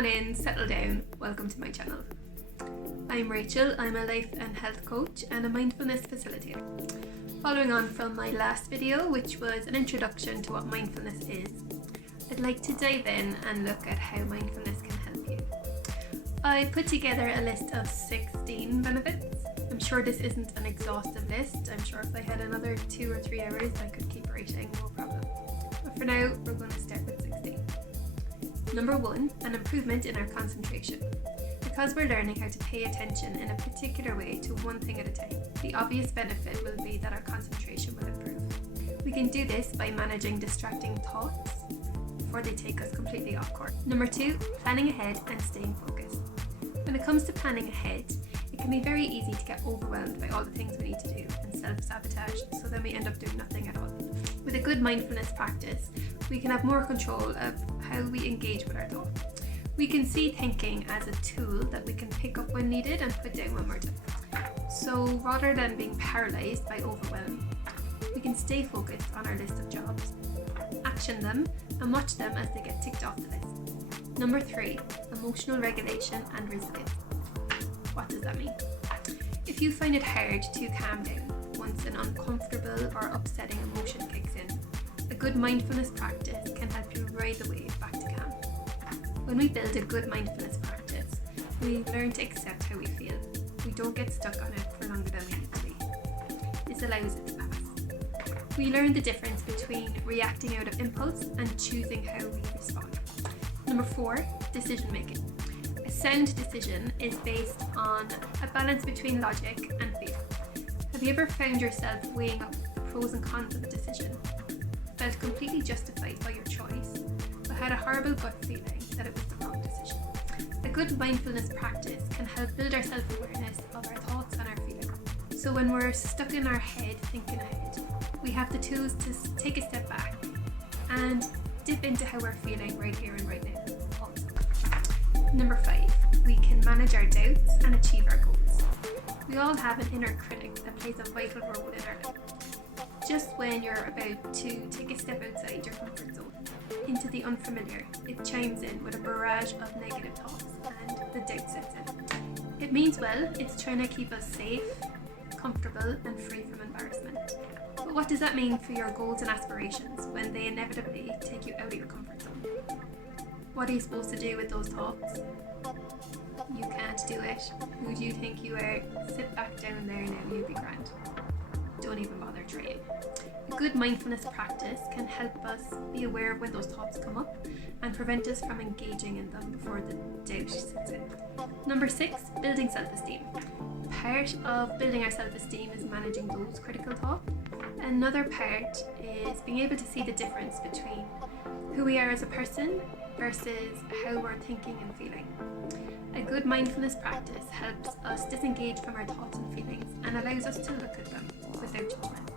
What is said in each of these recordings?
on in, settle down, welcome to my channel. I'm Rachel, I'm a life and health coach and a mindfulness facilitator. Following on from my last video, which was an introduction to what mindfulness is, I'd like to dive in and look at how mindfulness can help you. I put together a list of 16 benefits. I'm sure this isn't an exhaustive list. I'm sure if I had another 2 or 3 hours I could keep writing, no problem. But for now, we're going to start with 16. Number 1, an improvement in our concentration. Because we're learning how to pay attention in a particular way to one thing at a time, the obvious benefit will be that our concentration will improve. We can do this by managing distracting thoughts before they take us completely off course. Number 2, planning ahead and staying focused. When it comes to planning ahead, it can be very easy to get overwhelmed by all the things we need to do and self-sabotage, so then we end up doing nothing at all. With a good mindfulness practice, we can have more control of how we engage with our thoughts. We can see thinking as a tool that we can pick up when needed and put down when we're done. So rather than being paralysed by overwhelm, we can stay focused on our list of jobs, action them, and watch them as they get ticked off the list. Number 3, emotional regulation and resilience. What does that mean? If you find it hard to calm down once an uncomfortable or upsetting emotion kicks in, a good mindfulness practice can help you ride the wave back to calm. When we build a good mindfulness practice, we learn to accept how we feel. We don't get stuck on it for longer than we need to be. This allows it to pass. We learn the difference between reacting out of impulse and choosing how we respond. Number 4, decision making. A sound decision is based on a balance between logic and feeling. Have you ever found yourself weighing up the pros and cons of a decision, felt completely justified by your choice, but had a horrible gut feeling that it was the wrong decision? A good mindfulness practice can help build our self-awareness of our thoughts and our feelings. So when we're stuck in our head thinking ahead, we have the tools to take a step back and dip into how we're feeling right here and right now. Also. Number 5, we can manage our doubts and achieve our goals. We all have an inner critic that plays a vital role in our life. Just when you're about to take a step outside your comfort zone, into the unfamiliar, it chimes in with a barrage of negative thoughts and the doubt sets in. It means well, it's trying to keep us safe, comfortable and free from embarrassment. But what does that mean for your goals and aspirations when they inevitably take you out of your comfort zone? What are you supposed to do with those thoughts? You can't do it. Who do you think you are? Sit back down there now, you'll be grand. Don't even bother trying. A good mindfulness practice can help us be aware of when those thoughts come up and prevent us from engaging in them before the doubt sets in. Number 6, building self-esteem. Part of building our self-esteem is managing those critical thoughts. Another part is being able to see the difference between who we are as a person versus how we're thinking and feeling. A good mindfulness practice helps us disengage from our thoughts and feelings and allows us to look at them without judgment.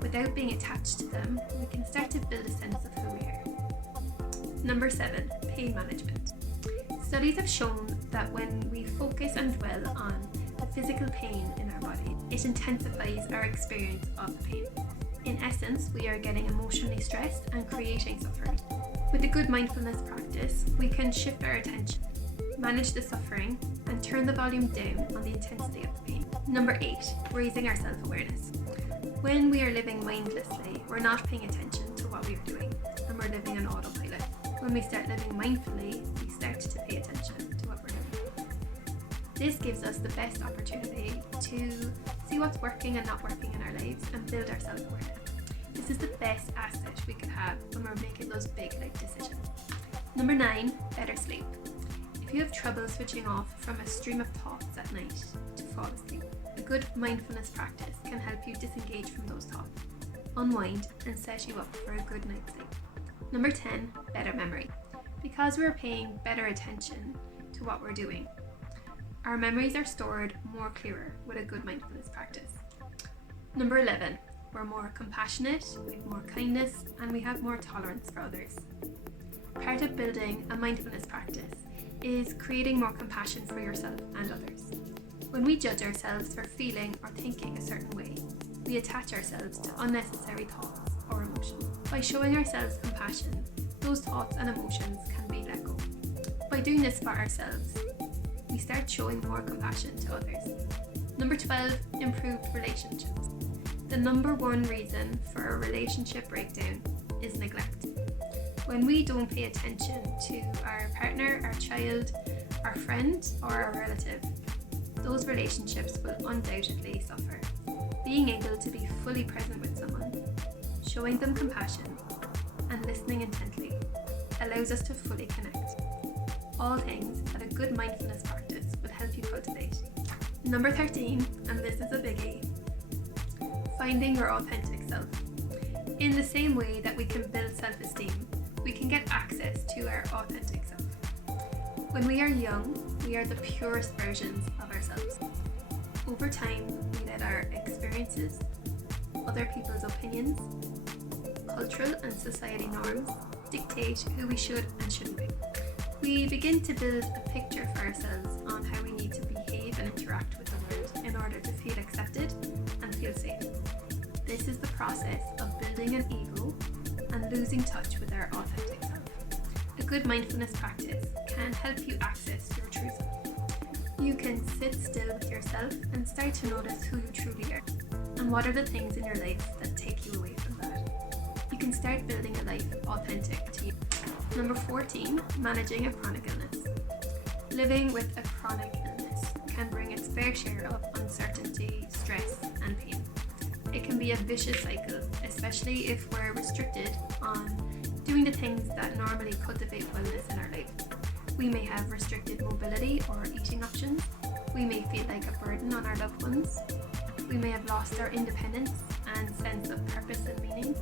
Without being attached to them, we can start to build a sense of who we are. Number 7, pain management. Studies have shown that when we focus and dwell on the physical pain in our body, it intensifies our experience of the pain. In essence, we are getting emotionally stressed and creating suffering. With a good mindfulness practice, we can shift our attention, manage the suffering, and turn the volume down on the intensity of the pain. Number 8, raising our self-awareness. When we are living mindlessly, we're not paying attention to what we are doing, and we're living on autopilot. When we start living mindfully, we start to pay attention to what we're doing. This gives us the best opportunity to see what's working and not working in our lives and build our self-awareness. This is the best asset we could have when we're making those big life decisions. Number 9, better sleep. If you have trouble switching off from a stream of thoughts at night to fall asleep, a good mindfulness practice can help you disengage from those thoughts, unwind and set you up for a good night's sleep. Number 10, better memory. Because we're paying better attention to what we're doing, our memories are stored more clearer with a good mindfulness practice. Number 11, we're more compassionate, we have more kindness, and we have more tolerance for others. Part of building a mindfulness practice is creating more compassion for yourself and others. When we judge ourselves for feeling or thinking a certain way, we attach ourselves to unnecessary thoughts or emotions. By showing ourselves compassion, those thoughts and emotions can be let go. By doing this for ourselves, we start showing more compassion to others. Number 12, improved relationships. The number one reason for a relationship breakdown is neglect. When we don't pay attention to our partner, our child, our friend, or our relative, those relationships will undoubtedly suffer. Being able to be fully present with someone, showing them compassion, and listening intently allows us to fully connect. All things that a good mindfulness practice will help you cultivate. Number 13, and this is a biggie, finding your authentic self. In the same way that we can build self-esteem, we can get access to our authentic self. When we are young, we are the purest versions of ourselves. Over time, we let our experiences, other people's opinions, cultural and society norms dictate who we should and shouldn't be. We begin to build a picture for ourselves on how we need to behave and interact with the world in order to feel accepted and feel safe. This is the process of building an ego and losing touch with our authentic self. A good mindfulness practice can help you access your true self. You can sit still with yourself and start to notice who you truly are and what are the things in your life that take you away from that. You can start building a life authentic to you. Number 14, managing a chronic illness. Living with a chronic illness can bring its fair share of uncertainty, stress, and pain. It can be a vicious cycle, especially if we're restricted on doing the things that normally cultivate wellness in our life. We may have restricted mobility or eating options. We may feel like a burden on our loved ones. We may have lost our independence and sense of purpose and meaning.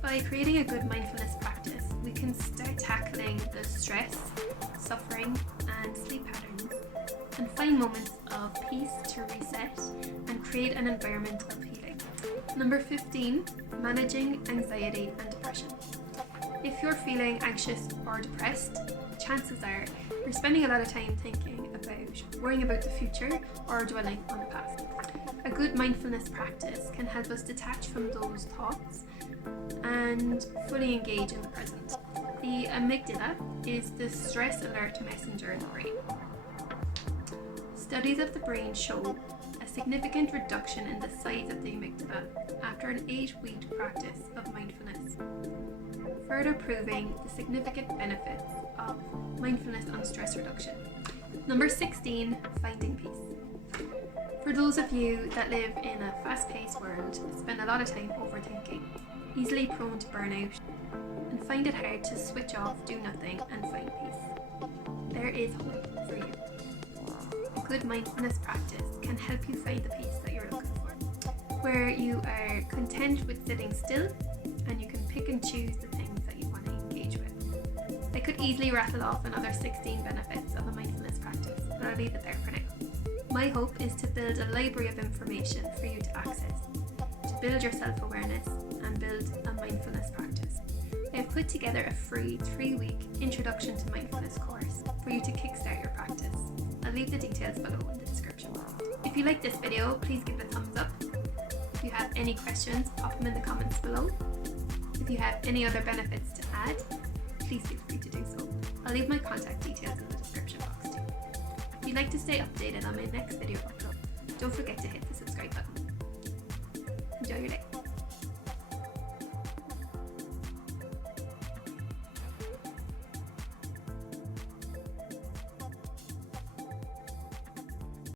By creating a good mindfulness practice, we can start tackling the stress, suffering, and sleep patterns, and find moments of peace to reset and create an environment of healing. Number 15, managing anxiety and depression. If you're feeling anxious or depressed, chances are you're spending a lot of time thinking about worrying about the future or dwelling on the past. A good mindfulness practice can help us detach from those thoughts and fully engage in the present. The amygdala is the stress alert messenger in the brain. Studies of the brain show a significant reduction in the size of the amygdala after an 8-week practice of mindfulness, further proving the significant benefits of mindfulness on stress reduction. Number 16, finding peace. For those of you that live in a fast-paced world, spend a lot of time overthinking, easily prone to burnout, and find it hard to switch off, do nothing, and find peace, there is hope for you. A good mindfulness practice can help you find the peace that you're looking for, where you are content with sitting still and you can pick and choose the things that you want to engage with. I could easily rattle off another 16 benefits of a mindfulness practice, but I'll leave it there for now. My hope is to build a library of information for you to access, to build your self-awareness and build a mindfulness practice. I've put together a free 3-week Introduction to Mindfulness course for you to kickstart your practice. I'll leave the details below in the description. If you like this video, please give it a thumbs up. If you have any questions, pop them in the comments below. If you have any other benefits to add, please feel free to do so. I'll leave my contact details in the description box too. If you'd like to stay updated on my next video upload, don't forget to hit the subscribe button. Enjoy your day.